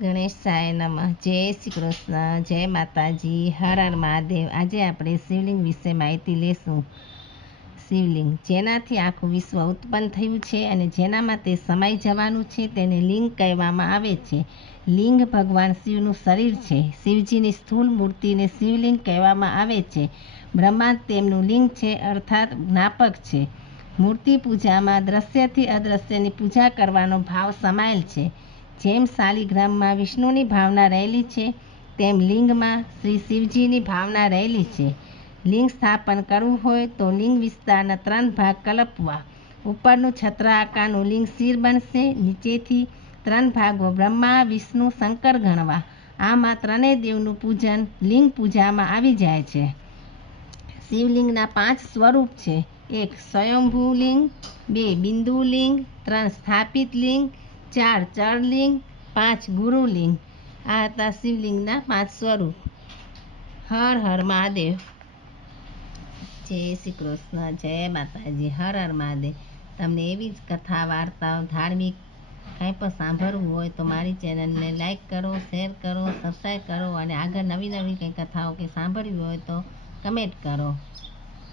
નમઃ. જય શ્રી કૃષ્ણ. જય માતાજી. હર હર મહાદેવ. આજે આપણે શિવલિંગ વિશે માહિતી લેશું. શિવલિંગ જેનાથી આખું વિશ્વ ઉત્પન્ન થયું છે અને જેનામાં તે સમાઈ જવાનું છે તેને લિંગ કહેવામાં આવે છે. લિંગ ભગવાન શિવનું શરીર છે. શિવજીની સ્થૂળ મૂર્તિને શિવલિંગ કહેવામાં આવે છે. બ્રહ્માંડ તેમનું લિંગ છે, અર્થાત જ્ઞાપક છે. મૂર્તિ પૂજામાં દ્રશ્યથી અદ્રશ્યની પૂજા કરવાનો ભાવ સમાયેલ છે. જેમ શાલિગ્રામમાં વિષ્ણુની ભાવના રહેલી છે, તેમ લિંગમાં શ્રી શિવજીની ભાવના રહેલી છે. લિંગ સ્થાપન કરવું હોય તો લિંગ વિસ્તારના ત્રણ ભાગ કલપવા. ઉપરનું છત્ર આકારનું લિંગ શિર બનશે, નીચેથી ત્રણ ભાગો બ્રહ્મા, વિષ્ણુ, શંકર ગણવા. આમાં ત્રણેય દેવનું પૂજન લિંગ પૂજામાં આવી જાય છે. શિવલિંગના પાંચ સ્વરૂપ છે. એક સ્વયંભૂ લિંગ, બે બિંદુ લિંગ, ત્રણ સ્થાપિત લિંગ ચાર ચરલિંગ, પાંચ ગુરુલિંગ. આ હતા શિવલિંગના પાંચ સ્વરૂપ. હર હર મહાદેવ. જય શ્રી કૃષ્ણ, જય માતાજી, હર હર મહાદેવ. તમને એવી જ કથા, વાર્તાઓ, ધાર્મિક કાંઈ પણ સાંભળવું હોય તો મારી ચેનલને લાઈક કરો, શેર કરો, સબસ્ક્રાઈબ કરો અને આગળ નવી નવી કંઈ કથાઓ કે સાંભળવી હોય તો કમેન્ટ કરો.